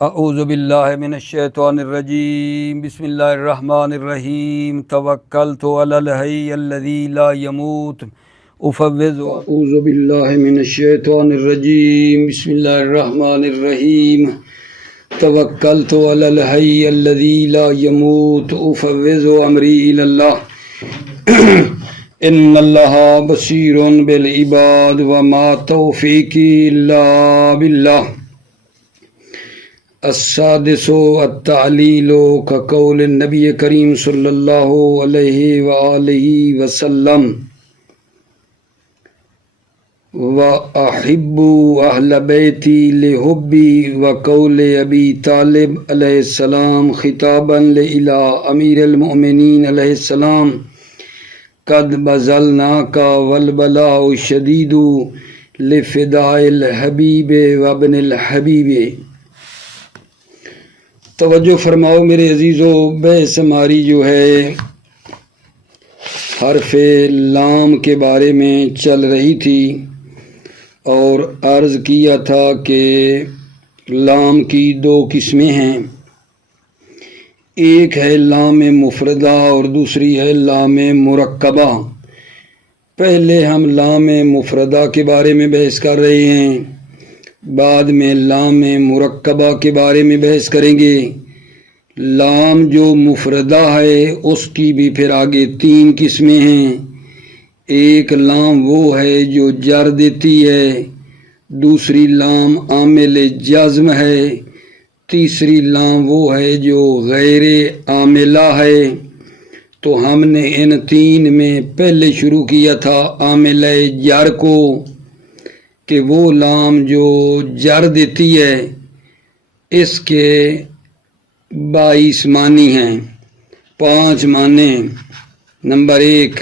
اعوذ باللہ من الشیطان الرجیم بسم اللہ الرحمن الرحیم توکلت علی الحی الذی لا يموت اعوذ باللہ من الشیطان الرجیم بسم اللہ الرحمن الرحیم توکلت علی الحی الذی لا يموت افوض امری الی اللہ ان اللہ بصیر بالعباد وما توفیقی الا باللہ السادس التعلیل كقول النبی کریم صلی اللہ علیہ وآلہ وسلم وَأَحِبُّ أَهْلَ بَيْتِي لِحُبِّي وَقَوْلِ أَبِي طالب علیہ السلام خطابا إِلَى أمیر المؤمنین علیہ السلام قد بذلناك والبلاء شدید لفداء الحبیب وابن الحبیب۔ توجہ فرماؤ میرے عزیزو، بحث ہماری جو ہے حرف لام کے بارے میں چل رہی تھی اور عرض کیا تھا کہ لام کی دو قسمیں ہیں، ایک ہے لام مفردہ اور دوسری ہے لام مرکبہ۔ پہلے ہم لام مفردہ کے بارے میں بحث کر رہے ہیں، بعد میں لام مرکبہ کے بارے میں بحث کریں گے۔ لام جو مفردہ ہے اس کی بھی پھر آگے تین قسمیں ہیں، ایک لام وہ ہے جو جر دیتی ہے، دوسری لام عامل جزم ہے، تیسری لام وہ ہے جو غیر عاملہ ہے۔ تو ہم نے ان تین میں پہلے شروع کیا تھا عامل جر کو، کہ وہ لام جو جر دیتی ہے اس کے 22 معنی ہیں، 5 معنی۔ نمبر 1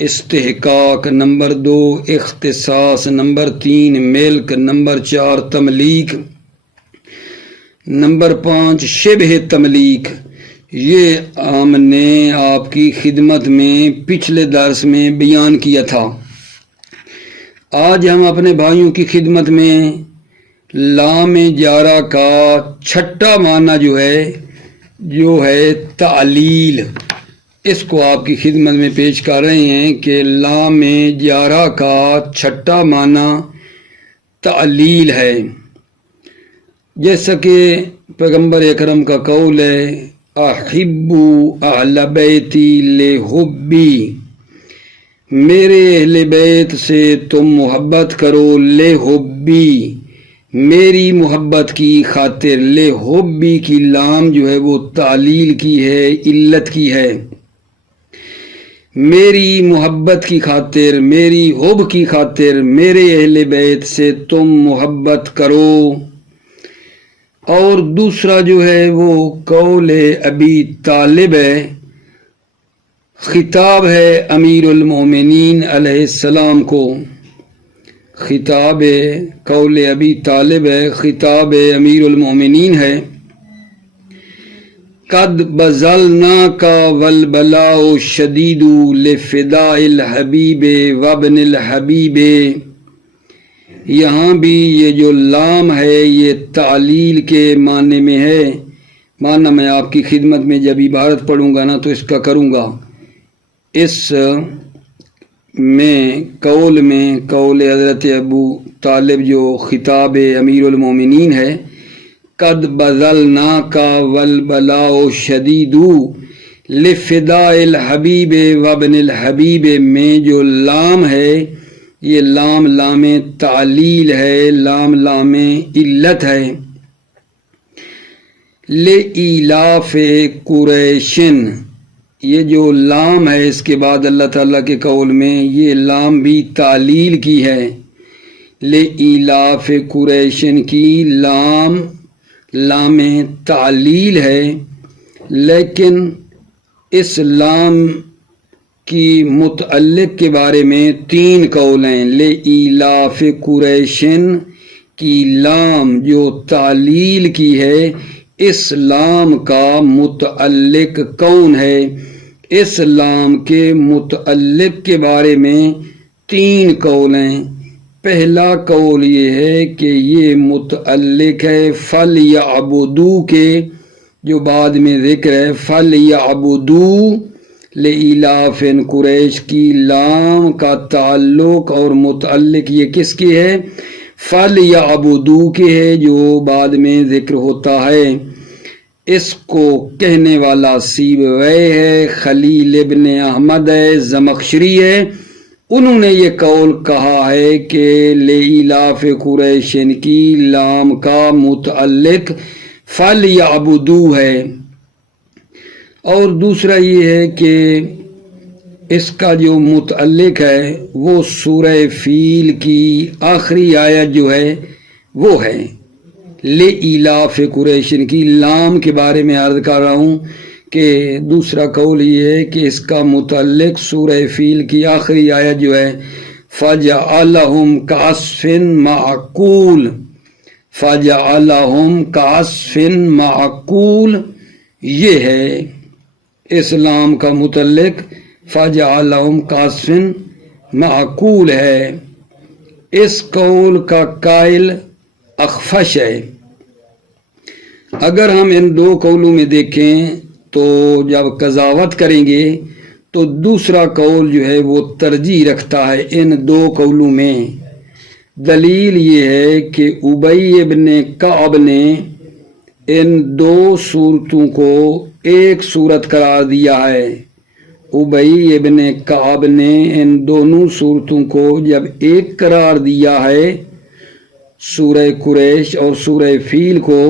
استحقاق، نمبر 2 اختصاص، نمبر 3 ملک، نمبر 4 تملیک، نمبر 5 شبہ تملیک۔ یہ ہم نے آپ کی خدمت میں پچھلے درس میں بیان کیا تھا۔ آج ہم اپنے بھائیوں کی خدمت میں لام جارہ کا چھٹا معنی جو ہے تعلیل، اس کو آپ کی خدمت میں پیش کر رہے ہیں کہ لام جارہ کا چھٹا معنی تعلیل ہے، جیسا کہ پیغمبر اکرم کا قول ہے احب اہل بیتی لحبی، میرے اہل بیت سے تم محبت کرو، لحبی میری محبت کی خاطر۔ لحبی کی لام جو ہے وہ تعلیل کی ہے، علت کی ہے۔ میری محبت کی خاطر، میری حب کی خاطر میرے اہل بیت سے تم محبت کرو۔ اور دوسرا جو ہے وہ قول ابی طالب ہے، خطاب ہے امیر المومنین علیہ السلام کو، خطاب قول ابی طالب ہے، خطاب امیر المومنین ہے۔ قد بذلناک والبلاء شدید لفداء الحبیب وابن الحبیب۔ یہاں بھی یہ جو لام ہے یہ تعلیل کے معنی میں ہے، معنی میں آپ کی خدمت میں جب عبارت پڑھوں گا نا تو اس کا کروں گا۔ اس میں قول حضرت ابو طالب جو خطاب امیر المومنین ہے، قد بذلناک والبلاء شدید لفداء الحبیب وابن الحبیب میں جو لام ہے یہ لام تعلیل ہے، لام علت ہے۔ لإلاف قریشن، یہ جو لام ہے اس کے بعد اللہ تعالیٰ کے قول میں یہ لام بھی تعلیل کی ہے۔ لإلاف قریشن کی لام تعلیل ہے، لیکن اس لام کی متعلق کے بارے میں 3 قول ہیں۔ لإلاف قریشن کی لام جو تعلیل کی ہے، اس لام کا متعلق کون ہے؟ اس لام کے متعلق کے بارے میں 3 قول ہیں۔ پہلا قول یہ ہے کہ یہ متعلق ہے فَلْيَعْبُدُوا کے، جو بعد میں ذکر ہے فَلْيَعْبُدُوا لِإِلَافٍ قریش کی لام کا تعلق اور متعلق یہ کس کی ہے؟ فَلْيَعْبُدُوا کی ہے، جو بعد میں ذکر ہوتا ہے۔ اس کو کہنے والا سیبویہ ہے، خلیل ابن احمد ہے، زمخشری ہے، انہوں نے یہ قول کہا ہے کہ لِإِلَافِ قریش کی لام کا متعلق فَلْيَعْبُدُوا ہے۔ اور دوسرا یہ ہے کہ اس کا جو متعلق ہے وہ سورہ فیل کی آخری آیت جو ہے وہ ہے۔ لِإِلَافِ قریش کی لام کے بارے میں عرض کر رہا ہوں کہ دوسرا قول یہ ہے کہ اس کا متعلق سورہ فیل کی آخری آیت جو ہے فَجَعَلَهُمْ كَعَصْفٍ مَعْقُولٍ، فَجَعَلَهُمْ كَعَصْفٍ مَعْقُولٍ، یہ ہے اسلام کا متعلق فَجَعَلَهُمْ كَعَصْفٍ مَعْقُول ہے۔ اس قول کا قائل اخفش ہے۔ اگر ہم ان دو قولوں میں دیکھیں تو جب قضاوت کریں گے تو دوسرا قول جو ہے وہ ترجیح رکھتا ہے ان دو قولوں میں۔ دلیل یہ ہے کہ ابی ابن کعب نے ان دو صورتوں کو ایک صورت قرار دیا ہے۔ ابی ابن کعب نے ان دونوں صورتوں کو جب ایک قرار دیا ہے، سورہ قریش اور سورہ فیل کو،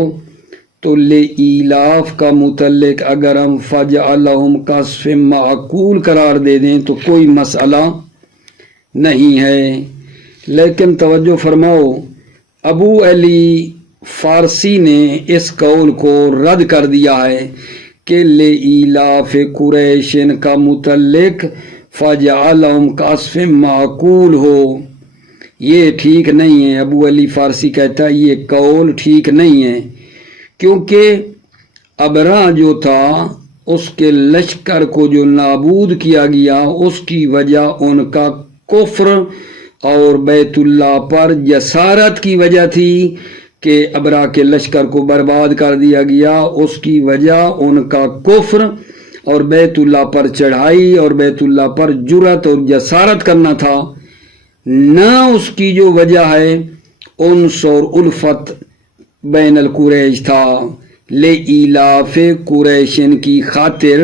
تو لِإِلَاف کا متعلق اگر ہم فَجَعَلَهُمْ كَعَصْفٍ مَعْقُول قرار دے دیں تو کوئی مسئلہ نہیں ہے۔ لیکن توجہ فرماؤ، ابو علی فارسی نے اس قول کو رد کر دیا ہے کہ لِإِلَافِ قریش کا متعلق فَجَعَلَهُمْ كَعَصْفٍ مَعْقُول ہو۔ یہ ٹھیک نہیں ہے۔ ابو علی فارسی کہتا ہے یہ قول ٹھیک نہیں ہے، کیونکہ ابرہ جو تھا اس کے لشکر کو جو نابود کیا گیا اس کی وجہ ان کا کفر اور بیت اللہ پر جسارت کی وجہ تھی کہ ابرہ کے لشکر کو برباد کر دیا گیا، اس کی وجہ ان کا کفر اور بیت اللہ پر چڑھائی اور بیت اللہ پر جرأت اور جسارت کرنا تھا، نہ اس کی جو وجہ ہے انس اور الفت بین القریش تھا۔ لِإِلَافِ قریش کی خاطر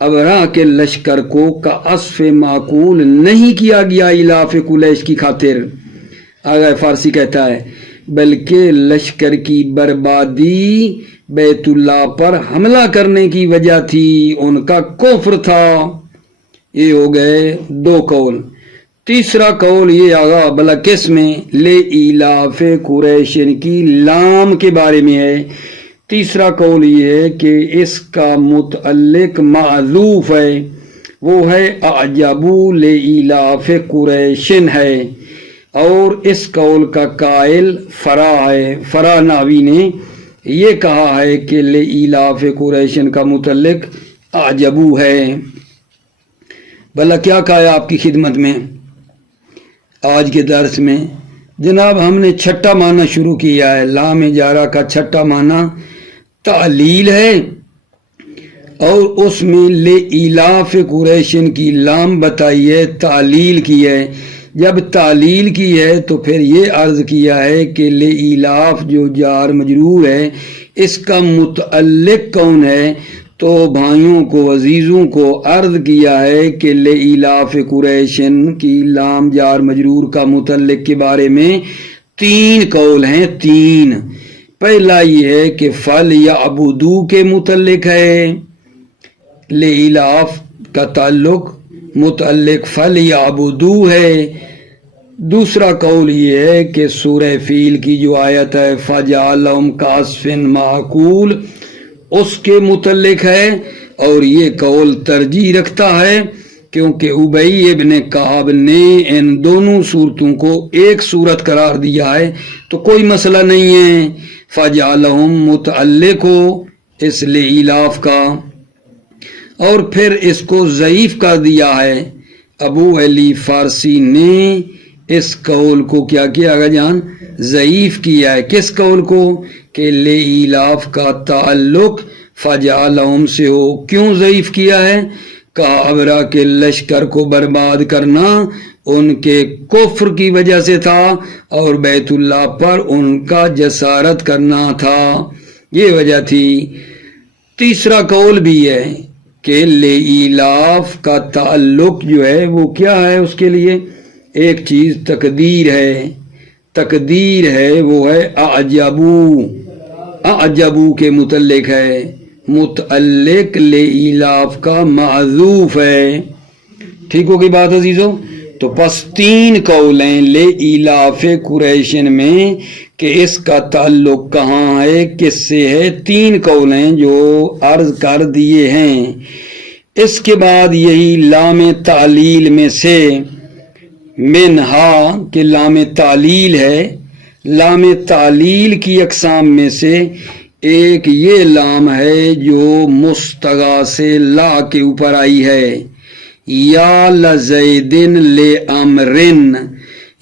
ابرہ کے لشکر کو کعصف معقول نہیں کیا گیا الاف قریش کی خاطر، آگے فارسی کہتا ہے، بلکہ لشکر کی بربادی بیت اللہ پر حملہ کرنے کی وجہ تھی، ان کا کفر تھا۔ یہ ہو گئے دو قول۔ تیسرا قول یہ آگا بلا کس میں؟ لِإِلَافِ قریش کی لام کے بارے میں ہے۔ تیسرا قول یہ ہے کہ اس کا متعلق معذوف ہے، وہ ہے اعجبوا لِإِلَافِ قریش ہے، اور اس قول کا قائل فرا ہے۔ فرا نحوی نے یہ کہا ہے کہ لِإِلَافِ قریش کا متعلق اعجبوا ہے۔ بھلا کیا کہا ہے آپ کی خدمت میں آج کے درس میں؟ جناب ہم نے چھٹا معنی شروع کیا ہے۔ لام جارہ کا چھٹا معنی تعلیل ہے، اور اس میں لِإِلَافِ قریش کی لام بتائی ہے، تعلیل کی ہے۔ جب تعلیل کی ہے تو پھر یہ عرض کیا ہے کہ لِإِلَاف جو جار مجرور ہے اس کا متعلق کون ہے، تو بھائیوں کو عزیزوں کو عرض کیا ہے کہ لِإِلَافِ قریش کی لام جار مجرور کا متعلق کے بارے میں تین قول ہیں، تین۔ پہلا یہ ہے کہ فَلْيَعْبُدُوا کے متعلق ہے، لِإِلَاف کا تعلق متعلق فَلْيَعْبُدُوا ہے۔ دوسرا قول یہ ہے کہ سورہ فیل کی جو آیت ہے فَجَعَلَهُمْ كَعَصْفٍ مَعْقُول اس کے متعلق ہے، اور یہ قول ترجیح رکھتا ہے کیونکہ ابی ابن کعب نے ان دونوں صورتوں کو ایک صورت قرار دیا ہے، تو کوئی مسئلہ نہیں ہے۔ فَجَعَلَهُمْ متعلق ہو اس لِإِلَاف کا، اور پھر اس کو ضعیف کر دیا ہے۔ ابو علی فارسی نے اس قول کو کیا کیا آگا جان؟ ضعیف کیا ہے. کس قول کو؟ کہ لے ایلاف کا تعلق فجعلہم سے ہو. کیوں ضعیف کیا ہے؟ کابرا کے لشکر کو برباد کرنا ان کے کفر کی وجہ سے تھا اور بیت اللہ پر ان کا جسارت کرنا تھا، یہ وجہ تھی. تیسرا قول بھی ہے کہ لے ایلاف کا تعلق جو ہے وہ کیا ہے؟ اس کے لیے ایک چیز تقدیر ہے. تقدیر ہے وہ ہے اعجبو کے متعلق ہے. متعلق لے ایلاف کا معذوف ہے. ٹھیک ہوگی بات عزیزو؟ تو پس تین قولیں لے ایلاف قریشن میں کہ اس کا تعلق کہاں ہے، کس سے ہے، تین قولیں جو عرض کر دیے ہیں. اس کے بعد یہی لام تعلیل میں سے منہا کہ لام تعلیل ہے، لام تعلیل کی اقسام میں سے ایک یہ لام ہے جو مستغاث لا کے اوپر آئی ہے. یا لزیدن لے امرن،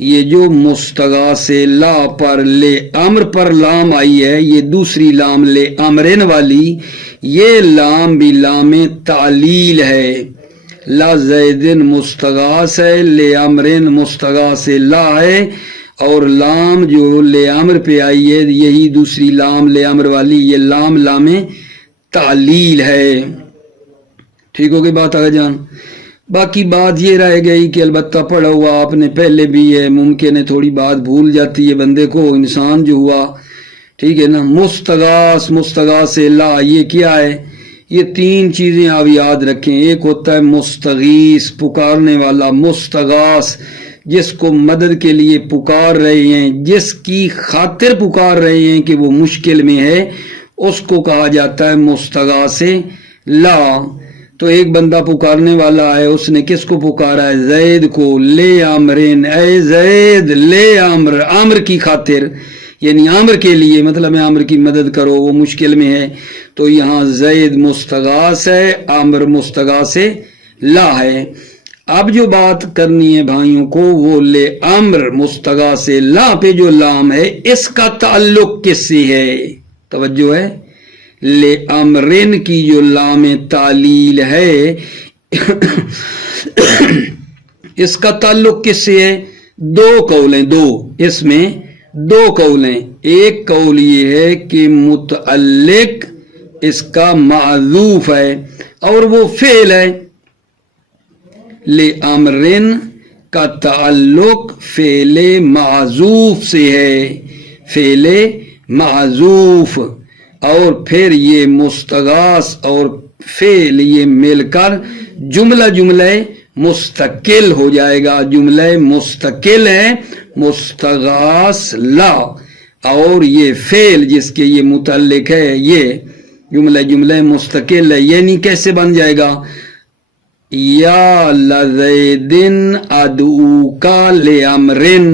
یہ جو مستغاث لا پر لے امر پر لام آئی ہے، یہ دوسری لام لے امرن والی، یہ لام بھی لام تعلیل ہے. لا زیدن مستغاث ہے، لے امرن مستغاث لا ہے، اور لام جو لے امر پہ آئی ہے یہی دوسری لام لے امر والی، یہ لام لام تعلیل ہے. ٹھیک ہو گئی بات آگے جان؟ باقی بات یہ رہ گئی کہ البتہ پڑھا ہوا آپ نے پہلے بھی ہے، ممکن ہے تھوڑی بات بھول جاتی ہے بندے کو، انسان جو ہوا، ٹھیک ہے نا. مستغاث لا یہ کیا ہے؟ یہ تین چیزیں آپ یاد رکھیں. ایک ہوتا ہے مستغیث پکارنے والا، مستغاث جس کو مدد کے لیے پکار رہے ہیں، جس کی خاطر پکار رہے ہیں کہ وہ مشکل میں ہے، اس کو کہا جاتا ہے مستغاث لا. تو ایک بندہ پکارنے والا ہے، اس نے کس کو پکارا ہے؟ زید کو. لے عامرین، اے زید لے عامر، عامر کی خاطر، یعنی عامر کے لیے، مطلب عامر کی مدد کرو وہ مشکل میں ہے. تو یہاں زید مستغاث ہے، عامر مستغاث لا ہے. اب جو بات کرنی ہے بھائیوں کو وہ لے عامر مستغاث لا پہ جو لام ہے اس کا تعلق کس سے ہے؟ توجہ ہے. لے امرن کی جو لام تعلیل ہے اس کا تعلق کس سے ہے؟ دو قولیں، اس میں دو قولیں. ایک قول یہ ہے کہ متعلق اس کا معذوف ہے اور وہ فعل ہے. لے امرن کا تعلق فعل معذوف سے ہے، فعل معذوف، اور پھر یہ مستغاث اور فعل یہ مل کر جملہ مستقل ہو جائے گا. جملہ مستقل ہے مستغاث لا، اور یہ فعل جس کے یہ متعلق ہے یہ جملہ مستقل ہے. یعنی کیسے بن جائے گا؟ یا لزیدن ادعو کا لے امرن،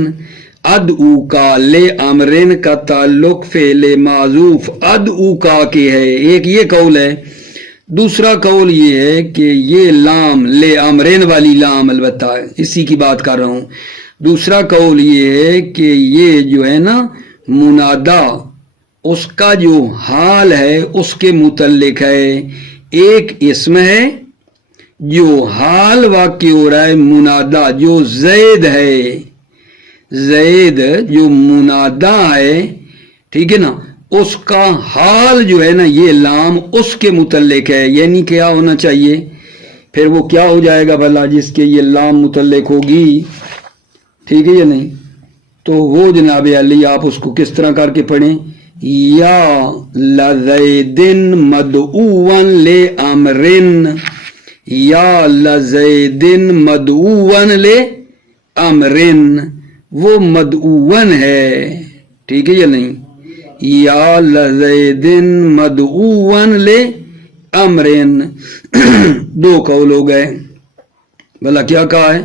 ادعو کا لے امرن کا تعلق فعل معذوف ادعو کا کے ہے. ایک یہ قول ہے. دوسرا قول یہ ہے کہ یہ لام لے امرن والی لام، البتہ اسی کی بات کر رہا ہوں. دوسرا قول یہ ہے کہ یہ جو ہے نا منادا، اس کا جو حال ہے اس کے متعلق ہے. ایک اسم ہے جو حال واقع ہو رہا ہے، منادا جو زید ہے، زید جو منادا ہے، ٹھیک ہے نا، اس کا حال جو ہے نا یہ لام اس کے متعلق ہے. یعنی کیا ہونا چاہیے؟ پھر وہ کیا ہو جائے گا بھلا جس کے یہ لام متعلق ہوگی؟ ٹھیک ہے یا نہیں؟ تو وہ جناب علی آپ اس کو کس طرح کر کے پڑھیں؟ یا لزیدن مدعوان لے امرن، یا لزیدن مدعوان لے امرن، وہ مدعوان ہے. ٹھیک ہے یا نہیں؟ یا لزیدن مدعوان لے امرن. دو قول ہو گئے. بھلا کیا کہا ہے؟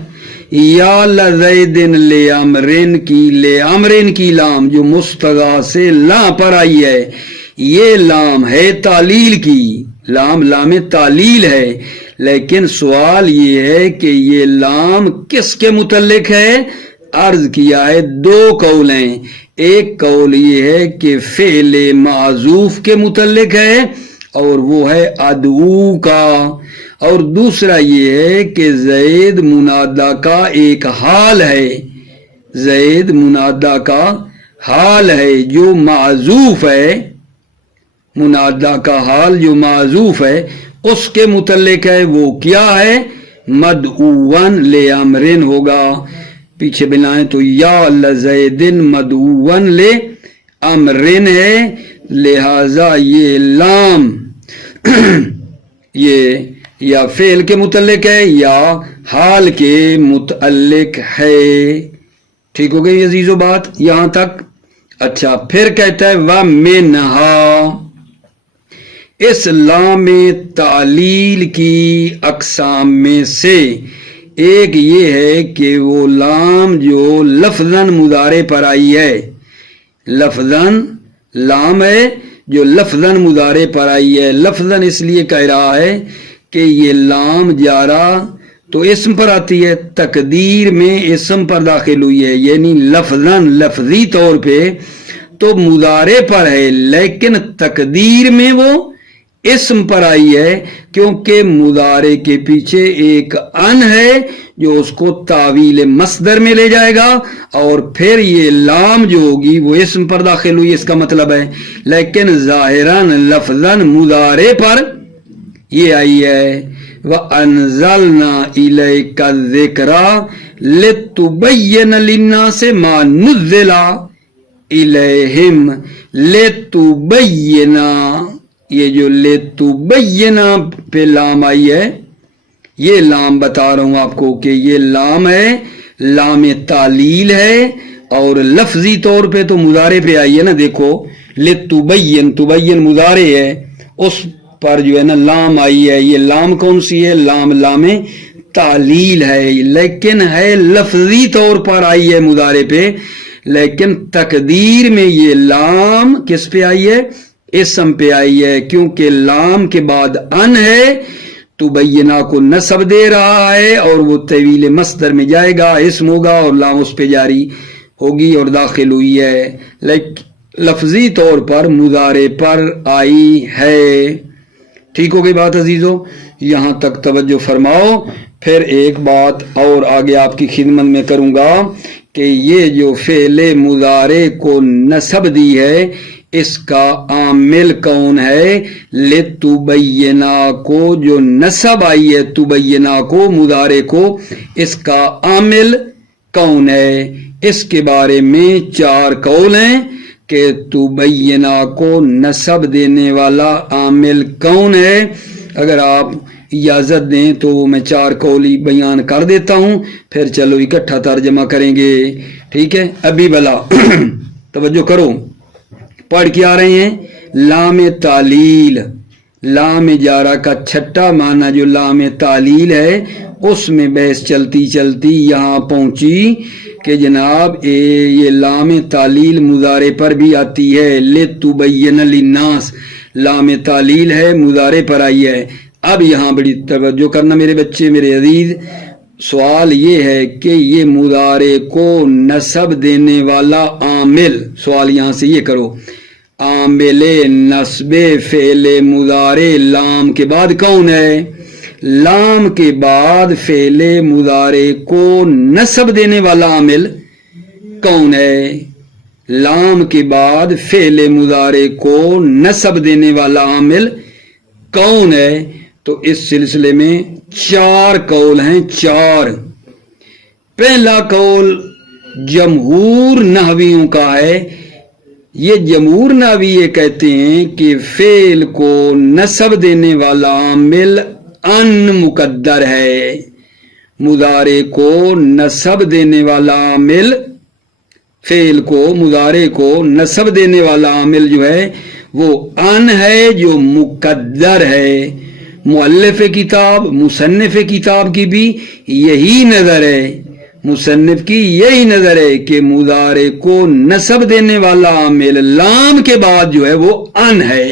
یا لزیدن لے امرن کی، لے امرن کی لام جو مستغاث لا پر آئی ہے، یہ لام ہے تعلیل کی، لام تعلیل ہے. لیکن سوال یہ ہے کہ یہ لام کس کے متعلق ہے؟ عرض کیا ہے دو قول ہیں، ایک قول یہ ہے کہ فعل معذوف کے متعلق ہے اور وہ ہے ادعو کا، اور دوسرا یہ ہے کہ زید منادا کا ایک حال ہے، زید منادا کا حال ہے جو معذوف ہے، منادا کا حال جو معذوف ہے اس کے متعلق ہے، وہ کیا ہے؟ مدعوًا لامرن ہوگا، پیچھے بنائیں تو یا لزیدن مدعوًا لامرن ہے، لہذا یہ لام یہ یا فعل کے متعلق ہے یا حال کے متعلق ہے۔ ٹھیک ہو گئی عزیزو بات یہاں تک؟ اچھا پھر کہتا ہے وَمِنْهَا، اس لام تعلیل کی اقسام میں سے ایک یہ ہے کہ وہ لام جو لفظاً مضارع پر آئی ہے، لفظاً لام ہے جو لفظاً مضارع پر آئی ہے، لفظاً اس لیے کہہ رہا ہے کہ یہ لام جارا تو اسم پر آتی ہے، تقدیر میں اسم پر داخل ہوئی ہے، یعنی لفظاً لفظی طور پہ تو مضارع پر ہے لیکن تقدیر میں وہ اسم پر آئی ہے، کیونکہ مضارع کے پیچھے ایک ان ہے جو اس کو تاویل مصدر میں لے جائے گا، اور پھر یہ لام جو ہوگی وہ اسم پر داخل ہوئی، اس کا مطلب ہے، لیکن ظاہراً لفظاً مضارع پر یہ آئی ہے۔ وَأَنزَلْنَا إِلَيْكَ الذِّكْرَ لِتُبَيِّنَ لِلنَّاسِ مَا نُزِّلَ إِلَيْهِمْ لِتُبَيِّنَ، یہ جو لِتُبَيِّنَ پہ لام آئی ہے، یہ لام بتا رہا ہوں آپ کو کہ یہ لام ہے، لام تعلیل ہے، اور لفظی طور پہ تو مضارع پہ آئی ہے نا، دیکھو لِتُبَيِّن، تبین مضارع ہے، اس پر جو ہے نا لام آئی ہے، یہ لام کون سی ہے؟ لام تعلیل ہے، لیکن ہے لفظی طور پر آئی ہے مضارع پہ، لیکن تقدیر میں یہ لام کس پہ آئی ہے؟ اسم پہ آئی ہے، کیونکہ لام کے بعد ان ہے، تبینہ کو نصب دے رہا ہے اور وہ طویل مصدر میں جائے گا، اسم ہوگا اور لام اس پہ جاری ہوگی اور داخل ہوئی ہے، لیکن لفظی طور پر مضارع پر آئی ہے۔ ٹھیک ہو گئی بات عزیزو؟ یہاں تک توجہ فرماؤ۔ پھر ایک بات اور آگے آپ کی خدمت میں کروں گا کہ یہ جو فعل مضارع کو نصب دی ہے اس کا عامل کون ہے؟ لتبینہ کو جو نصب آئی ہے تبینہ کو مضارع کو، اس کا عامل کون ہے؟ اس کے بارے میں چار قول ہیں کہ تبینہ کو نصب دینے والا عامل کون ہے۔ اگر آپ اجازت دیں تو میں چار قولی بیان کر دیتا ہوں، پھر چلو اکٹھا ترجمہ کریں گے، ٹھیک ہے؟ ابھی بلا توجہ کرو، پڑھ کے آ رہے ہیں۔ لام تعلیل، لام جارہ کا چھٹا معنی جو لام تعلیل ہے، اس میں بحث چلتی چلتی یہاں پہنچی کہ جناب یہ لام تعلیل مضارع پر بھی آتی ہے، لِتُبَيِّنَ لِلنَّاسِ لام تعلیل ہے، مضارع پر آئی ہے۔ اب یہاں بڑی توجہ کرنا میرے بچے، میرے عزیز، سوال یہ ہے کہ یہ مضارع کو نصب دینے والا عامل، سوال یہاں سے یہ کرو، عامل نصب فعل مضارع لام کے بعد کون ہے؟ لام کے بعد فعل مضارع کو نصب دینے والا عامل کون ہے؟ لام کے بعد فعل مضارع کو نصب دینے والا عامل کون ہے؟ تو اس سلسلے میں چار قول ہیں، چار۔ پہلا قول جمہور نحویوں کا ہے، یہ جمہور نحوی یہ کہتے ہیں کہ فعل کو نصب دینے والا عامل ان مقدر ہے، مضارع کو نصب دینے والا عامل، فعل کو مضارع کو نصب دینے والا عامل جو ہے وہ ان ہے جو مقدر ہے۔ مؤلف کتاب، مصنف کتاب کی بھی یہی نظر ہے، مصنف کی یہی نظر ہے کہ مضارع کو نصب دینے والا عامل لام کے بعد جو ہے وہ ان ہے۔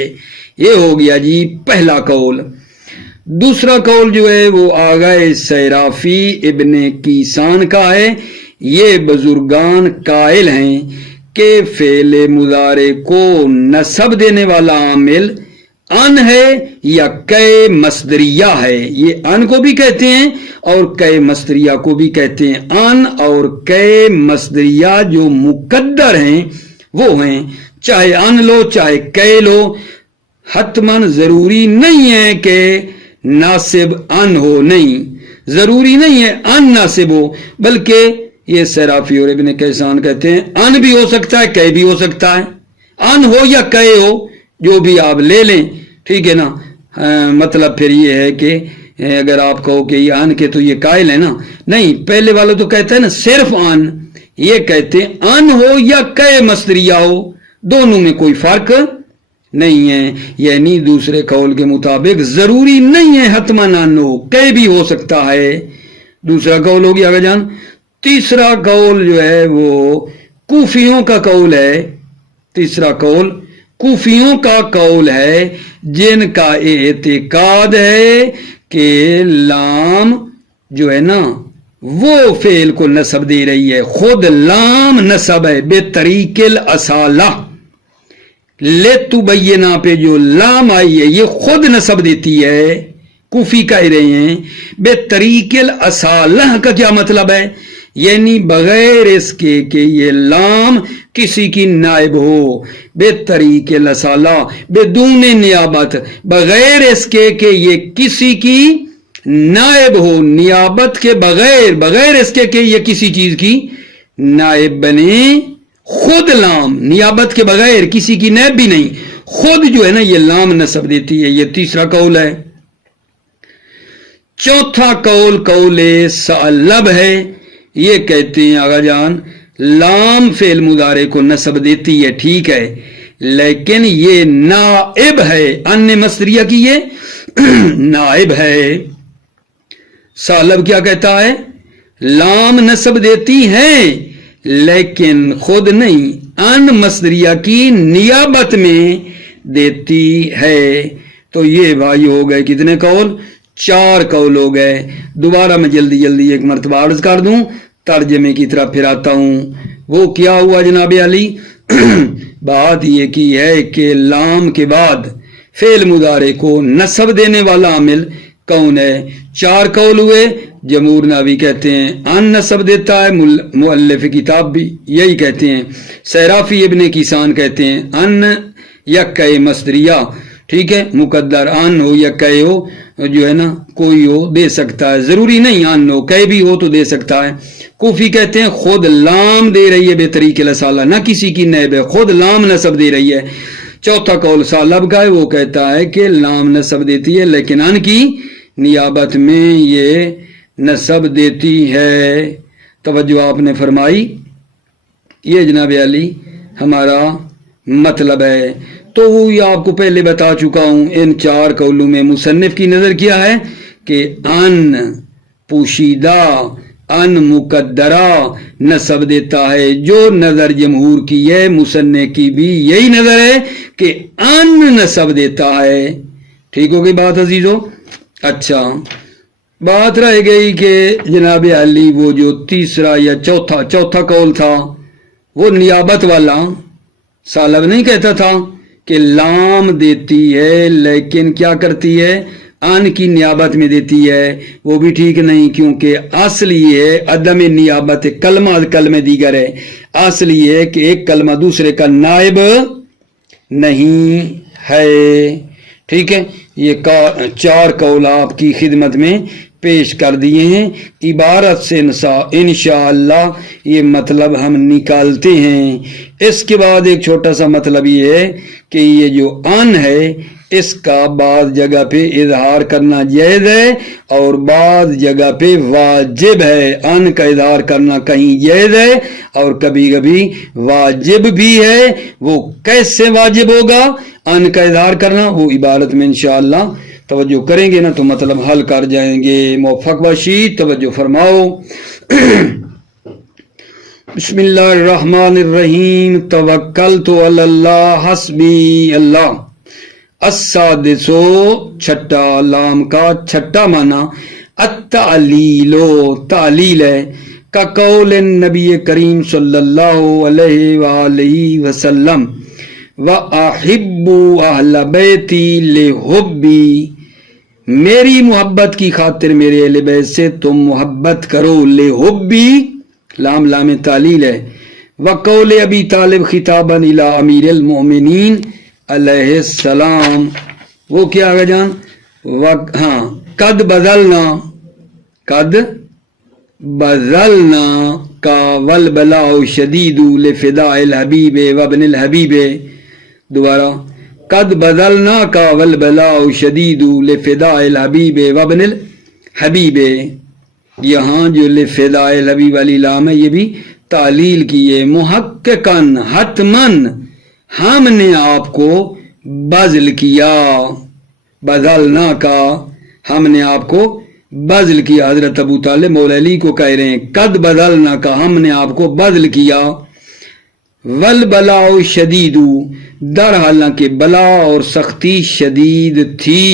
یہ ہو گیا جی پہلا قول۔ دوسرا قول جو ہے وہ آغا صرافی ابن کیسان کا ہے، یہ بزرگان قائل ہیں کہ فعل مضارع کو نصب دینے والا عامل ان ہے یا کئ مصدریہ ہے. یہ ان کو بھی کہتے ہیں اور کئ مصدریہ کو بھی کہتے ہیں. ان اور کئ مصدریہ جو مقدر ہیں وہ ہیں، چاہے ان لو چاہے کئ لو، حتماً ضروری نہیں ہے کہ ناصب ان ہو، نہیں ضروری نہیں ہے ان ناصب ہو، بلکہ یہ صرافی اور ابن کیسان کہتے ہیں ان بھی ہو سکتا ہے کئ بھی ہو سکتا ہے، ان ہو یا کئ ہو جو بھی آپ لے لیں، ٹھیک ہے نا. مطلب پھر یہ ہے کہ اگر آپ کہو کہ یہ ان کے تو یہ قائل ہے نا، نہیں، پہلے والا تو کہتا ہے نا صرف ان، یہ کہتے ہیں ان ہو یا کئ مصدریہ ہو، دونوں میں کوئی فرق نہیں ہے. یعنی دوسرے قول کے مطابق ضروری نہیں ہے حتماً ان ہو، کئ بھی ہو سکتا ہے. دوسرا قول ہو گیا آگے جان. تیسرا قول جو ہے وہ کوفیوں کا قول ہے. تیسرا قول کوفیوں کا قول ہے جن کا اعتقاد ہے کہ لام جو ہے نا وہ فعل کو نصب دے رہی ہے، خود لام نصب ہے بے طریق الاصالہ. لتبینہ پہ جو لام آئی ہے یہ خود نصب دیتی ہے. کوفی کہہ رہے ہیں بے طریق الاصالہ کا کیا مطلب ہے؟ یعنی بغیر اس کے کہ یہ لام کسی کی نائب ہو، بے طریق الاصالہ بدون نیابت، بغیر اس کے کہ یہ کسی کی نائب ہو، نیابت کے بغیر، بغیر اس کے کہ یہ کسی چیز کی نائب بنے، خود لام نیابت کے بغیر، کسی کی نائب بھی نہیں، خود جو ہے نا یہ لام نصب دیتی ہے. یہ تیسرا قول ہے. چوتھا قول قول ثعلب ہے. یہ کہتے ہیں آغا جان لام فعل مضارع کو نصب دیتی ہے، ٹھیک ہے، لیکن یہ نائب ہے، ان مصدریہ کی یہ نائب ہے. ثعلب کیا کہتا ہے؟ لام نصب دیتی ہے لیکن خود نہیں، ان مصدریہ کی نیابت میں دیتی ہے. تو یہ بھائی ہو گئے کتنے قول؟ 4 قول ہو گئے. دوبارہ میں جلدی جلدی ایک مرتبہ عرض کر دوں، ترجمے کی طرف پھر آتا ہوں. وہ کیا ہوا جناب علی؟ بات یہ کی ہے کہ لام کے بعد فعل مضارع کو نصب دینے والا عامل کون ہے؟ 4 قول ہوئے. جمہور ناوی کہتے ہیں ان نصب دیتا ہے، مؤلف کتاب بھی یہی کہتے ہیں، صرافی ابن کیسان کہتے ہیں ان یا کئ مصدریہ، ٹھیک ہے، مقدر ان ہو یا کئ ہو جو ہے نا کوئی ہو دے سکتا ہے، ضروری نہیں ان ہو، کئ بھی ہو تو دے سکتا ہے. کوفی کہتے ہیں خود لام دے رہی ہے بے طریق الاصالہ، نہ کسی کی نائب ہے، خود لام نصب دے رہی ہے. چوتھا قول ثعلب کا ہے، وہ کہتا ہے کہ لام نصب دیتی ہے لیکن ان کی نیابت میں یہ نصب دیتی ہے. توجہ آپ نے فرمائی. یہ جناب علی ہمارا مطلب ہے. تو وہ آپ کو پہلے بتا چکا ہوں، ان 4 قولوں میں مصنف کی نظر کیا ہے کہ ان پوشیدہ، ان مقدرہ نصب دیتا ہے. جو نظر جمہور کی ہے مصنف کی بھی یہی نظر ہے کہ ان نصب دیتا ہے. ٹھیک ہو گئی بات عزیزو؟ اچھا، بات رہ گئی کہ جناب علی وہ جو تیسرا یا چوتھا قول تھا وہ نیابت والا. ثعلب نہیں کہتا تھا کہ لام دیتی ہے لیکن کیا کرتی ہے؟ ان کی نیابت میں دیتی ہے. وہ بھی ٹھیک نہیں، کیونکہ اصل یہ ہے عدم نیابت، کلمہ کلمہ دیگر ہے. اصل یہ ہے کہ ایک کلمہ دوسرے کا نائب نہیں ہے. ٹھیک ہے، یہ 4 قول آپ کی خدمت میں پیش کر دیے ہیں. عبارت سے انشاءاللہ یہ مطلب ہم نکالتے ہیں. اس کے بعد ایک چھوٹا سا مطلب یہ ہے کہ یہ جو ان ہے اس کا بعض جگہ پہ اظہار کرنا جائز ہے اور بعض جگہ پہ واجب ہے. ان کا اظہار کرنا کہیں جائز ہے اور کبھی کبھی واجب بھی ہے. وہ کیسے واجب ہوگا ان کا اظہار کرنا، وہ عبارت میں انشاءاللہ توجہ کریں گے نا تو مطلب حل کر جائیں گے. موفق باشید، توجہ فرماؤ. بسم اللہ الرحمن الرحیم. توکلت علی اللہ حسبی اللہ. السادسو چھٹا، لام کا چھٹا معنی التعلیل، تعلیل ہے. کا قول نبی کریم صلی اللہ علیہ وآلہ وسلم وَأَحِبُّ أَهْلَ بَيْتِي لِحُبِّي، میری محبت کی خاطر میرے اہل بیت سے تم محبت کرو. لِحُبِّي لام لام تعلیل ہے. وقول ابی طالب خطابا الی امیر المؤمنین علیہ السلام، وہ کیا آگا جان؟ ہاں، قد بدلنا کا والبلاء شدید لفداء الحبیب وابن الحبیب. دوبارہ، قد بدلنا کا والبلاء شدید لفداء الحبیب وابن الحبیب. یہاں جو لفداء الحبیب والی لام ہے یہ بھی تعلیل کی ہے. محققاً حتماً ہم نے آپ کو بذل کیا. بدلنا کا ہم نے آپ کو بذل کیا. حضرت ابو طالب مولا علی کو کہہ رہے ہیں قد بدلنا کا ہم نے آپ کو بذل کیا. والبلاء شدید، در حالانکہ بلا اور سختی شدید تھی.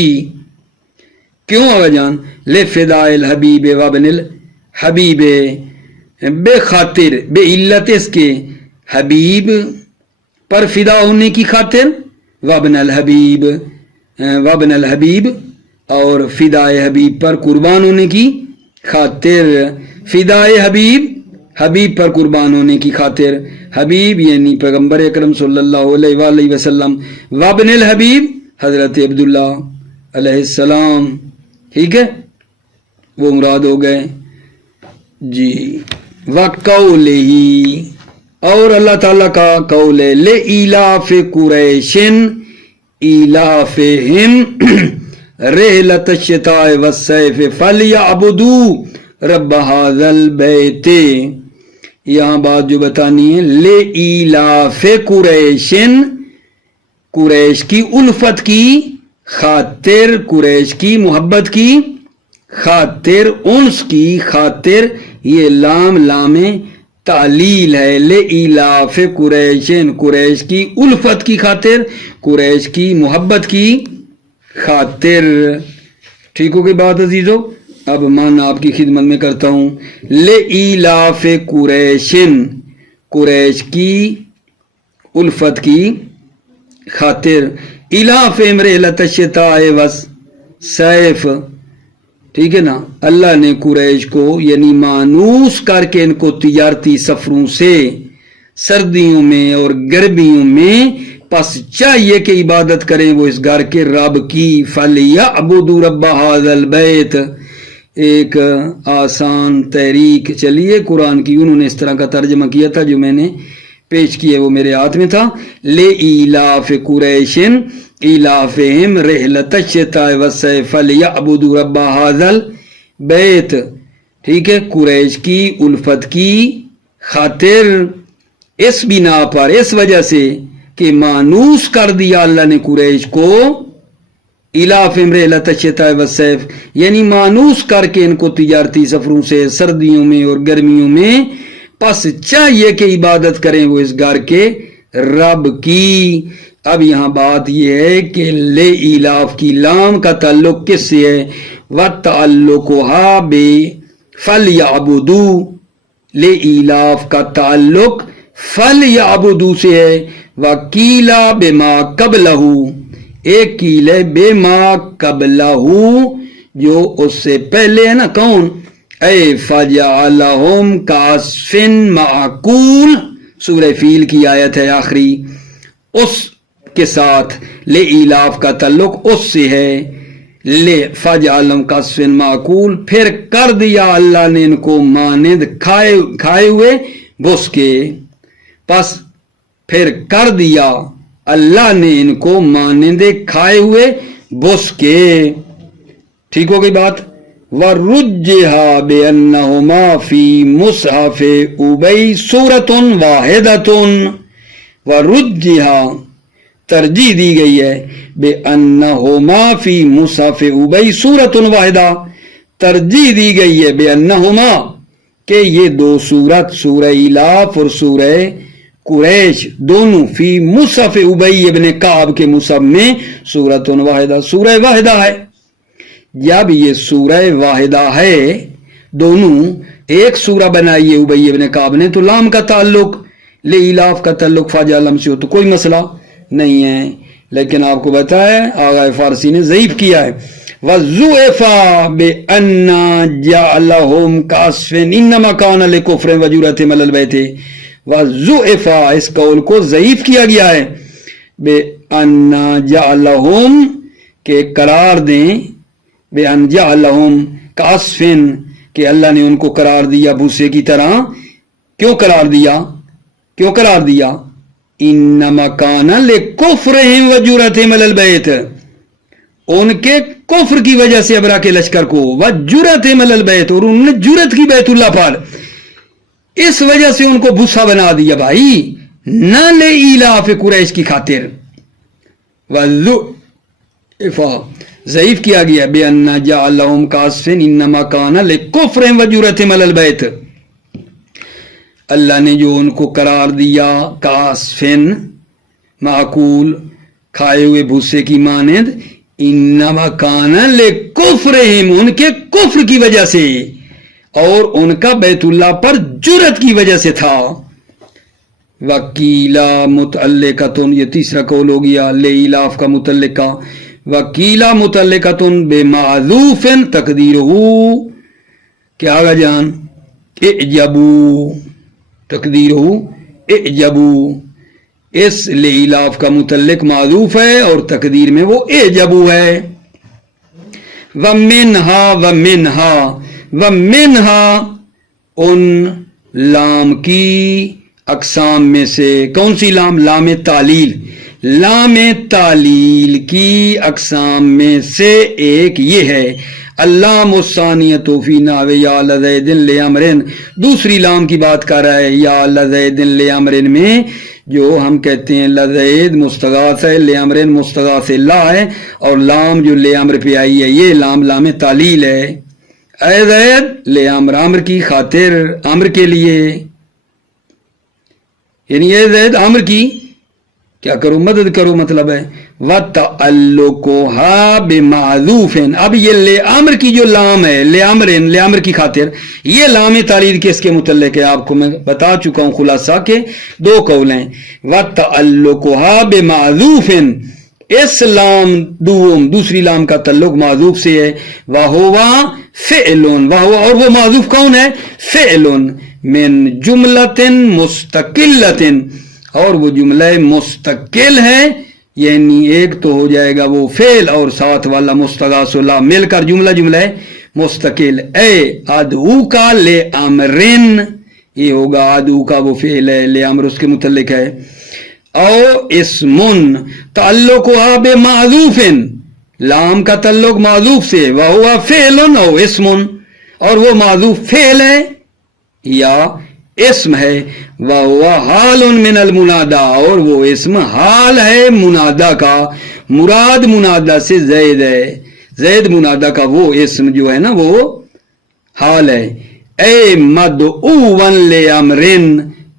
کیوں آقا جان؟ لفداء الحبیب وابن الحبیب، بے خاطر، بے علت اس کے حبیب پر فدا ہونے کی خاطر، وابن الحبیب اور فدائے حبیب پر قربان ہونے کی خاطر. فدائے حبیب پر قربان ہونے کی خاطر. حبیب یعنی پیغمبر اکرم صلی اللہ علیہ وآلہ وسلم، وابن الحبیب حضرت عبداللہ علیہ السلام. ٹھیک ہے، وہ مراد ہو گئے جی. وَقَوْلِهِ، اور اللہ تعالیٰ کا قول ہے لِإِيلَافِ قُرَيْشٍ إِيلَافِهِمْ رِحْلَةَ الشِّتَاءِ وَالصَّيْفِ فَلْيَعْبُدُوا رَبَّ هَذَا الْبَيْتِ. یہاں بات جو بتانی ہے لِإِيلَافِ قُرَيْشٍ، قریش کی الفت کی خاطر، قریش کی محبت کی خاطر، انس کی خاطر. یہ لام تعلیل ہے. لِإِيلَافِ قُرَيْشٍ، قریش کی الفت کی خاطر، قریش کی محبت کی خاطر. ٹھیک ہو گئی بات عزیزو؟ اب معنی آپ کی خدمت میں کرتا ہوں. لِإِيلَافِ قُرَيْشٍ، قریش کی الفت کی خاطر. إِيلَافِهِمْ رِحْلَةَ الشِّتَاءِ وَالصَّيْفِ، ٹھیک ہے نا. اللہ نے قریش کو یعنی مانوس کر کے ان کو تجارتی سفروں سے سردیوں میں اور گرمیوں میں، پس چاہیے کہ عبادت کریں وہ اس گھر کے رب کی. فَلْيَعْبُدُوا رَبَّ هَذَا الْبَيْتِ، ایک آسان تحریک چلیے قرآن کی. انہوں نے اس طرح کا ترجمہ کیا تھا جو میں نے پیش کیا، وہ میرے ہاتھ میں تھا. لِإِيلَافِ قُرَيْشٍ إِيلَافِهِمْ رِحْلَةَ الشِّتَاءِ وَالصَّيْفِ فَلْيَعْبُدُوا رَبَّ هَذَا الْبَيْتِ. ٹھیک ہے، قریش کی الفت کی خاطر، اس بنا پر، اس وجہ سے کہ مانوس کر دیا اللہ نے قریش کو. إِيلَافِهِمْ رِحْلَةَ الشِّتَاءِ وَالصَّيْفِ یعنی مانوس کر کے ان کو تجارتی سفروں سے سردیوں میں اور گرمیوں میں، پس چاہیے کہ عبادت کریں وہ اس گھر کے رب کی. اب یہاں بات یہ ہے کہ لِإِيلاف کی لام کا تعلق کس سے ہے؟ وَتَعَلُّقُهَا بِفَلْيَعْبُدُوا، لِإِيلاف کا تعلق فَلْيَعْبُدُوا سے ہے. وَقِيلَ بِمَا قَبْلَهُ، ایک قیل ہے بِمَا قَبْلَهُ جو اس سے پہلے ہے نا. کون؟ اے فَجَعَلَهُمْ كَعَصْفٍ مَعْقُولٍ، سورہ فیل کی آیت ہے آخری. اس کے ساتھ لِإِيلاف کا تعلق اس سے ہے. فَجَعَلَهُمْ كَعَصْفٍ مَعْقُولٍ، پھر کر دیا اللہ نے ان کو مانند کھائے ہوئے بھس کے. پس پھر کر دیا اللہ نے ان کو مانند کھائے ہوئے بھس کے. ٹھیک ہو گئی بات؟ وَرُجِّحَ بِأَنَّهُمَا فِي مُصْحَفِ أُبَيْ سُورَةٌ وَاحِدَةٌ. وَرُجِّحَ ترجیح دی گئی ہے بِأَنَّهُمَا فِي مُصْحَفِ أُبَيْ سُورَةٌ وَاحِدَةٌ، ترجیح دی گئی ہے بِأَنَّهُمَا کہ یہ دو سورت، سورہ ایلاف اور سورہ قریش، دونوں فی مصحف ابی ابن کعب کے مصحف میں سورۃ واحدہ، سورہ واحدہ ہے. جب یہ سورہ واحدہ ہے دونوں، ایک سورہ بنائی ہے ابی ابن کعب نے، تو لام کا تعلق لإلاف کا تعلق فاجعلہم سے ہو تو کوئی مسئلہ نہیں ہے، لیکن آپ کو بتایا آغا فارسی نے ضعیف کیا ہے۔ وَالزُّعِفَا بِأَنَّ جَعَلَهُمْ كَعَصْفٍ إِنَّمَا كَانَ لِكُفْرٍ وَجُرَةٍ عَلَى الْبَيْتِ، وَالزُّعِفَا اس قول کو ضعیف کیا گیا ہے، بِأَنَّ جَعَلَهُمْ کہ قرار دیں، بِأَنَّ جَعَلَهُمْ كَعَصْفٍ کہ اللہ نے ان کو قرار دیا بھوسے کی طرح۔ کیوں قرار دیا؟ کیوں قرار دیا؟ انما کان لکفرہم وجرتہم علی البیت، ان کے کفر کی وجہ سے ابرا کے لشکر کو، وجرتہم علی البیت اور انہوں نے جرت کی بیت اللہ پر، اس وجہ سے ان کو بھوسا بنا دیا بھائی، نہ لإلاف قریش کی خاطر۔ وَالذُّعِفَا ضعیف کیا گیا بِأَنَّ جَعَلَهُمْ كَعَصْفٍ إِنَّمَا كَانَ لِكُفْرِهِمْ وَجُرَتِهِمْ عَلَى الْبَيْتِ، اللہ نے جو ان کو قرار دیا کاسفن معقول کھائے ہوئے بھوسے کی مانند، انما کان لکفرہم ان کے کفر کی وجہ سے اور ان کا بیت اللہ پر جرت کی وجہ سے تھا۔ وکیلا متعلقتن یہ تیسرا قول ہو گیا لإلاف کا متعلقہ، وکیلا متعلقتن بمعذوف تقدیرہ کیا آگا جان اعجبو، تقدیرہ اعجبو، اس لإلاف کا متعلق معذوف ہے اور تقدیر میں وہ اعجبو ہے۔ ومنہا ومنہا ومنہا ان لام کی اقسام میں سے، کون سی لام؟ لام تعلیل، لام تعلیل کی اقسام میں سے ایک یہ ہے اللام الثانیۃ فی نحو یا لزید لامرن، دوسری لام کی بات کر رہا ہے، یا لزید لامرن میں جو ہم کہتے ہیں لزید مستغاث ہے، لامرن مستغاث لا ہے، اور لام جو لامر پہ آئی ہے یہ لام لام تعلیل ہے، اے زید لامر امر کی خاطر، امر کے لیے، یعنی اے زید امر کی کیا کرو مدد کرو مطلب ہے۔ وَتَعَلُّقُهَا بِمَعْذُوفٍ، اب یہ لامر کی جو لام ہے لامرن لامر کی خاطر، یہ لام تعلیل کس کے متعلق ہے؟ آپ کو میں بتا چکا ہوں خلاصہ کے دو قول ہیں۔ وَتَعَلُّقُهَا بِمَعْذُوفٍ، اس لام دوسری لام کا تعلق معذوف سے ہے، وَهُوَ فِعْلٌ، وَهُوَ اور وہ معذوف کون ہے؟ فِعْلٌ من جملۃ مستقلۃ، اور وہ جملہ مستقل ہے، یعنی ایک تو ہو جائے گا وہ فعل اور ساتھ والا مستغاث لا مل کر جملہ ہے مستقل، اے ادعو کا لے امرن، یہ ہوگا ادعو کا وہ فعل ہے، لے امر اس کے متعلق ہے، او اسمن تعلق آب معذوف، لام کا تعلق معذوف سے، وہو فعل او اسمن، اور وہ معذوف فعل ہے یا اسم ہے، وَهُوَ حَالٌ مِّنَ الْمُنَادَى، اور وہ اسم حال ہے منادہ کا، مراد منادہ سے زید ہے، زید منادہ کا وہ اسم جو ہے نا وہ حال ہے۔ اے مدعوًا لِأَمْرٍ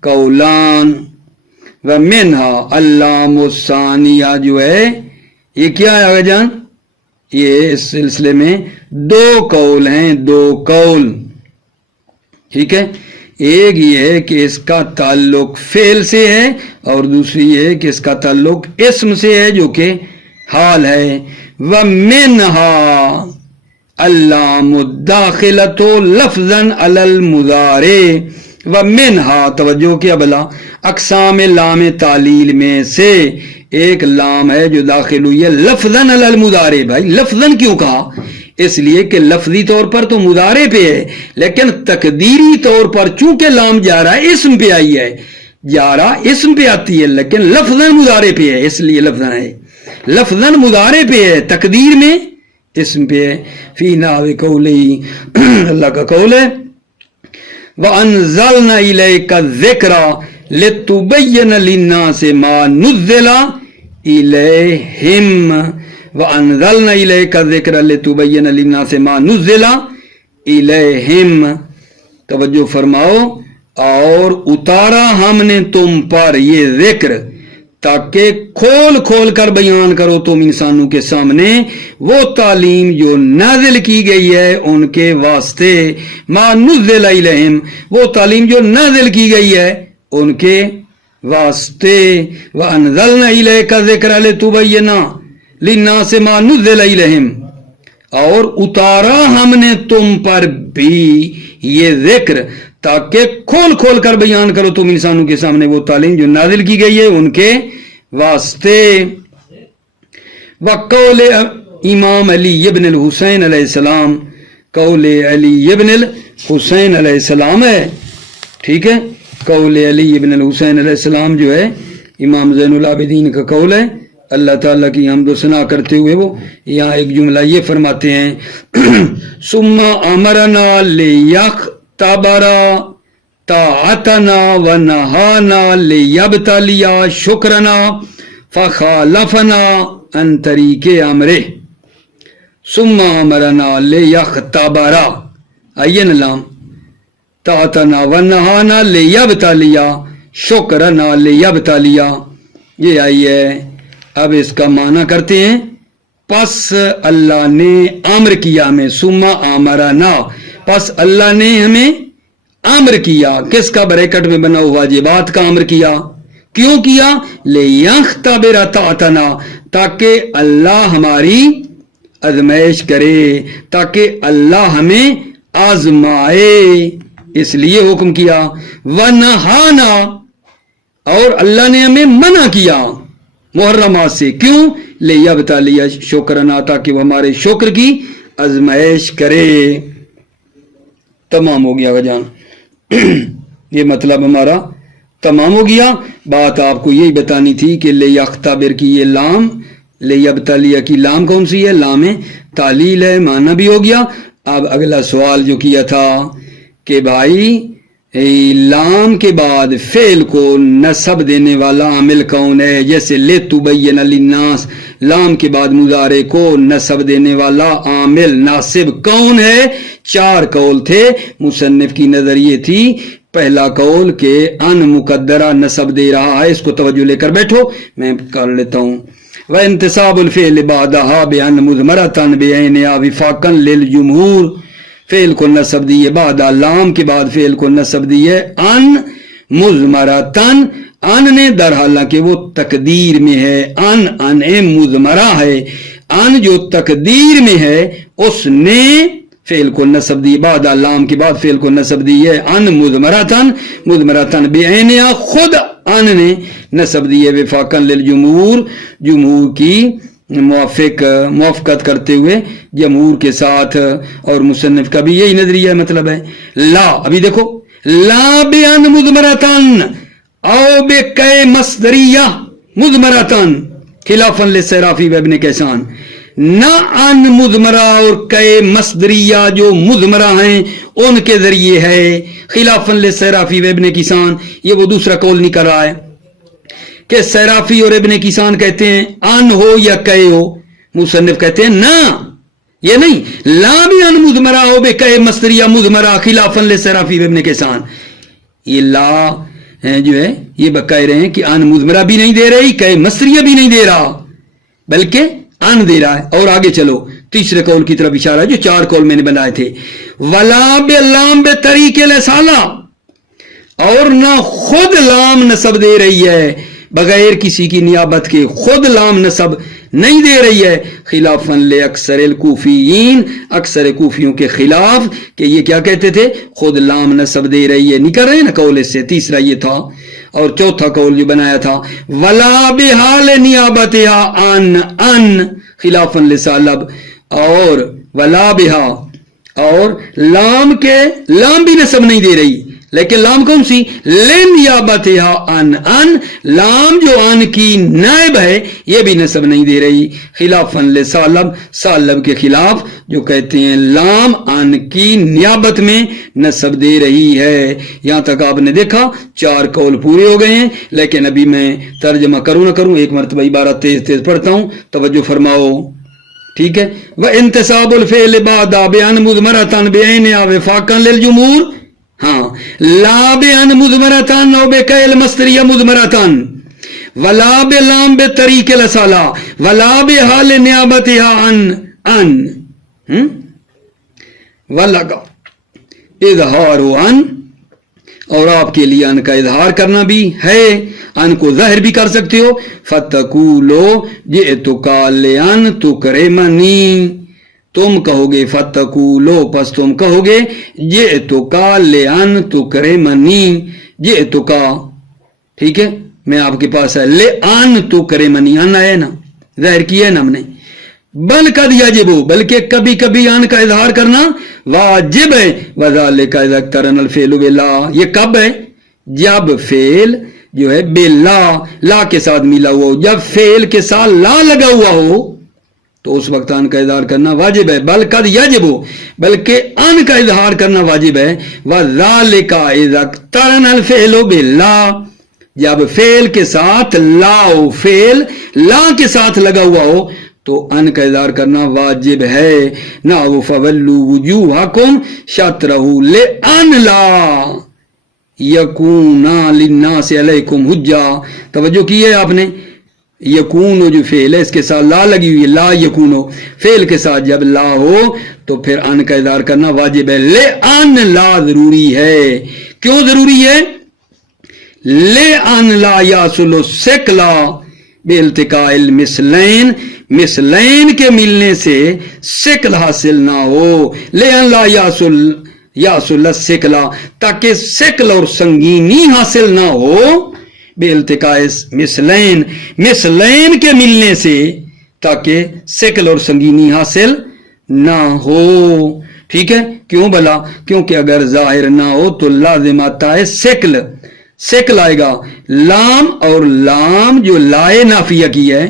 قولان، وَمِنْهَا اللام الثانیہ جو ہے یہ کیا ہے آگا جان؟ یہ اس سلسلے میں دو قول ہیں، دو قول، ٹھیک ہے، ایک یہ ہے کہ اس کا تعلق فعل سے ہے اور دوسری یہ ہے کہ اس کا تعلق اسم سے ہے جو کہ حال ہے۔ وَمِنْهَا اللام الداخلۃ لفظاً علی المضارع، وَمِنْهَا توجہ کیا بلا، اقسام لام تعلیل میں سے ایک لام ہے جو داخل ہوئی ہے لفظاً علی المضارع۔ بھائی لفظاً کیوں کہا؟ اس لیے کہ لفظی طور پر تو مضارع پہ ہے، لیکن تقدیری طور پر چونکہ لام جا رہا ہے اسم پہ آئی ہے، جا رہا اسم پہ آتی ہے لیکن لفظاً مضارع پہ ہے، اس لیے لفظاً ہے، لفظاً مضارع پہ ہے، تقدیر میں اسم پہ ہے۔ فی نحو قولی، اللہ کا قول ہے وَأَنزَلْنَا إِلَيْكَ الذِّكْرَ لِتُبَيِّنَ لِلنَّاسِ مَا نُزِّلَ إِلَيْهِمْ، وَأَنزَلْنَا إِلَيْكَ الذِّكْرَ لِتُبَيِّنَ لِلنَّاسِ مَا نُزِّلَ إِلَيْهِمْ، توجہ فرماؤ، اور اتارا ہم نے تم پر یہ ذکر تاکہ کھول کھول کر بیان کرو تم انسانوں کے سامنے وہ تعلیم جو نازل کی گئی ہے ان کے واسطے، ما نزل الیہم، وہ تعلیم جو نازل کی گئی ہے ان کے واسطے، وانزلنا الیک الذکر لتبین للناس ما نزل الیہم، اور اتارا ہم نے تم پر بھی یہ ذکر تاکہ کھول کھول کر بیان کرو تم انسانوں کے سامنے وہ تعلیم جو نازل کی گئی ہے ان کے واسطے۔ وقول امام علی ابن الحسین علیہ السلام، قول علی ابن الحسین علیہ السلام ہے، ٹھیک ہے، قول علی ابن الحسین علیہ السلام جو ہے امام زین العابدین کا قول ہے، اللہ تعالیٰ کی حمد و ثنا کرتے ہوئے وہ یہاں ایک جملہ یہ فرماتے ہیں ثم امرنا لیختبر طاعتنا ونہانا لیبتلیا شکرنا فخالفنا ان طریق امرہ، ثم امرنا لیختبر عین لام طاعتنا ونہانا لیبتلیا شکرنا لیبتلیا، یہ آئی ہے۔ اب اس کا معنی کرتے ہیں، پس اللہ نے امر کیا ہمیں، ثم امرنا، پس اللہ نے ہمیں امر کیا، کس کا؟ بریکٹ میں بنا ہوا واجبات کا امر کیا۔ کیوں کیا؟ لیختبر طاعتنا، تاکہ اللہ ہماری آزمائش کرے، تاکہ اللہ ہمیں آزمائے، اس لیے حکم کیا۔ ونہانا، اور اللہ نے ہمیں منع کیا محرمات سے، کیوں؟ لیبتلیا شکرنا، تاکہ وہ ہمارے شکر کی آزمائش کرے۔ تمام ہو گیا جان، یہ مطلب ہمارا تمام ہو گیا۔ بات آپ کو یہی بتانی تھی کہ لیختبر کی یہ لام، لیبتلیا کی لام کون سی ہے؟ لام تعلیل ہے، معنی بھی ہو گیا۔ اب اگلا سوال جو کیا تھا کہ بھائی لام کے بعد فعل کو نصب دینے والا عامل کون ہے؟ جیسے لتبین للناس، لام کے بعد مضارع کو نصب دینے والا عامل ناصب کون ہے؟ 4 قول تھے، مصنف کی نظر یہ تھی، پہلا قول کہ ان مقدرہ نصب دے رہا ہے، اس کو توجہ لے کر بیٹھو، میں کر لیتا ہوں۔ وانتصاب الفعل بعدها بأن مضمرة بعینها وفاقا للجمہور، فعل کو نصب دیے بعد لام کے بعد فعل کو نصب دیے ان مضمرتن، ان نے در حالانکہ وہ تقدیر میں ہے، ان مضمرہ ہے، ان جو تقدیر میں ہے اس نے فعل کو نصب دی، بعد لام کے بعد فعل کو نصب دی ہے ان مضمرتن، مضمرتن بعینها، خود ان نے نصب دی ہے وفاقن للجمہور، جمہور کی موافقت کرتے ہوئے جمہور کے ساتھ، اور مصنف کا بھی یہی نظریہ مطلب ہے۔ لا، ابھی دیکھو، لا بان مضمرتن او بکے مصدریہ مضمرتن خلافا للصرافی و ابن کیسان، نہ ان مضمرہ اور کئے مصدریہ جو مضمرہ ہیں ان کے ذریعے ہے، خلافا للصرافی و ابن کیسان، یہ وہ دوسرا قول نہیں کر رہا ہے کہ صرافی اور ابن کیسان کہتے ہیں ان ہو یا کئے ہو، مصنف کہتے ہیں نہ، یہ نہیں، لا بھی ان مضمرہ ہو بے کئے مصدریہ مضمرہ خلافا للصرافی و ابن کیسان، یہ لا جو ہے یہ کہہ رہے ہیں کہ ان مضمرہ بھی نہیں دے رہی، کئے مصدریہ بھی نہیں دے رہا، بلکہ ان دے رہا ہے۔ اور آگے چلو تیسرے قول کی طرف اشارہ ہے، جو 4 قول میں نے بنائے تھے، ولا باللام بطریق الاسالہ، اور نہ خود لام نصب دے رہی ہے بغیر کسی کی نیابت کے، خود لام نصب نہیں دے رہی ہے، خلافاً لأکثر الکوفیین، اکثر کوفیوں کے خلاف، کہ یہ کیا کہتے تھے؟ خود لام نصب دے رہی ہے، نہیں کر رہے ہیں نا قول اس سے۔ تیسرا یہ تھا، اور چوتھا قول جو بنایا تھا ولا بحال نیابتها ان خلافاً لسالب، اور ولا بہا، اور لام کے لام بھی نصب نہیں دے رہی، لیکن لام کون سی؟ لنیابتها ان، لام جو ان کی نائب ہے یہ بھی نصب نہیں دے رہی، خلافاً لسالب، سالب کے خلاف جو کہتے ہیں لام ان کی نیابت میں نصب دے رہی ہے۔ یہاں تک آپ نے دیکھا 4 قول پورے ہو گئے ہیں، لیکن ابھی میں ترجمہ کروں نہ کروں ایک مرتبہ عبارت تیز تیز پڑھتا ہوں، توجہ فرماؤ، ٹھیک ہے۔ وانتصاب الفعل بعد بأن مضمرة بعینها وفاقا للجمہور، ہاں، لا بأن مضمرتان او بکیل مصدریہ مضمرتان، ولا بلام بطریق الاسالہ ولا بحال نیابتها ان ولگا اظہار ان، اور آپ کے لیے ان کا اظہار کرنا بھی ہے، ان کو ظاہر بھی کر سکتے ہو. فتقولو جئتک لان تکرمنی، تم کہو گے فتقولو پس تم کہو گے جئتک لان تکرمنی، جئتک ٹھیک ہے میں آپ کے پاس ہے، لان تکرمنی ان ہے نا، ظاہر کیا ہے نا ہم نے. بل قد یجب، بلکہ کبھی کبھی ان کا اظہار کرنا واجب ہے. وذالک اذا اقترن الفعل بلا، یہ کب ہے؟ جب فعل جو ہے بلا، لا کے ساتھ ملا ہوا ہو. جب فعل کے ساتھ لا لگا ہوا ہو تو اس وقت ان کا اظہار کرنا واجب ہے. بل قد یجب، بلکہ ان کا اظہار کرنا واجب ہے. وذالک اذا اقترن الفعل بلا، جب فعل کے ساتھ لا ہو، فعل لا کے ساتھ لگا ہوا ہو تو ان کا اظہار کرنا واجب ہے. نہ وہ فولو وجوہکم شطرہ لان لا یکون للناس علیکم حجہ. توجہ کی ہے آپ نے، یکون جو فعل ہے اس کے ساتھ لا لگی ہوئی ہے، لا یکون، فعل کے ساتھ جب لا ہو تو پھر ان کا اظہار کرنا واجب ہے. لان لا ضروری ہے. کیوں ضروری ہے؟ لان لا یحصل الثقل بالتقاء المثلین، مثلین کے ملنے سے ثقل حاصل نہ ہو. لان لا یحصل الثقل، تاکہ ثقل اور سنگینی حاصل نہ ہو. بالتقاء مثلین، مثلین کے ملنے سے تاکہ ثقل اور سنگینی حاصل نہ ہو. ٹھیک ہے، کیوں بلا؟ کیونکہ اگر ظاہر نہ ہو تو لازم آتا ہے ثقل، ثقل آئے گا. لام اور لام جو لائے نافیہ کی ہے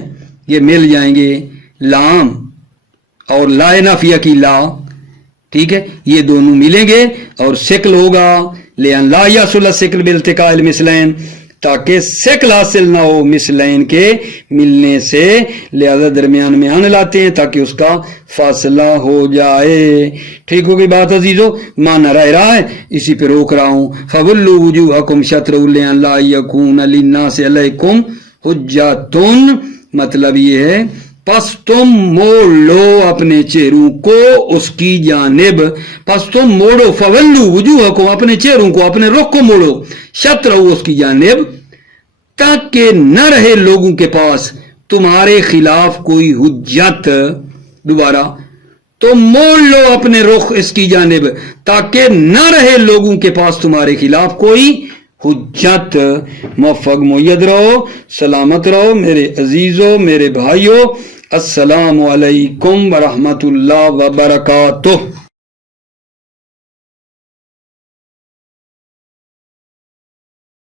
یہ مل جائیں گے، لام اور لائے نافیہ کی لا، ٹھیک ہے، یہ دونوں ملیں گے اور ثقل ہوگا. لأن لا یحصل الثقل بالتقاء المثلین، تاکہ ثقل حاصل نہ ہو مثلین کے ملنے سے، لہذا درمیان میں ان لاتے ہیں تاکہ اس کا فاصلہ ہو جائے. ٹھیک ہو گئی بات عزیزو؟ مانا رہا ہے، اسی پہ روک رہا ہوں. فولوا وجوہکم شطرہ لأن لا یکون للناس علیکم حجۃ، مطلب یہ ہے پس تم موڑ لو اپنے چہروں کو اس کی جانب، پس تم موڑو، فولو وجوہکم، اپنے چہروں کو، اپنے رخ کو موڑو، شطرہ اس کی جانب، تاکہ نہ رہے لوگوں کے پاس تمہارے خلاف کوئی حجت. دوبارہ تو موڑ لو اپنے رخ اس کی جانب تاکہ نہ رہے لوگوں کے پاس تمہارے خلاف کوئی حجت. موفق مؤید رہو، سلامت رہو میرے عزیزو، میرے بھائیو. السلام علیکم ورحمۃ اللہ وبرکاتہ.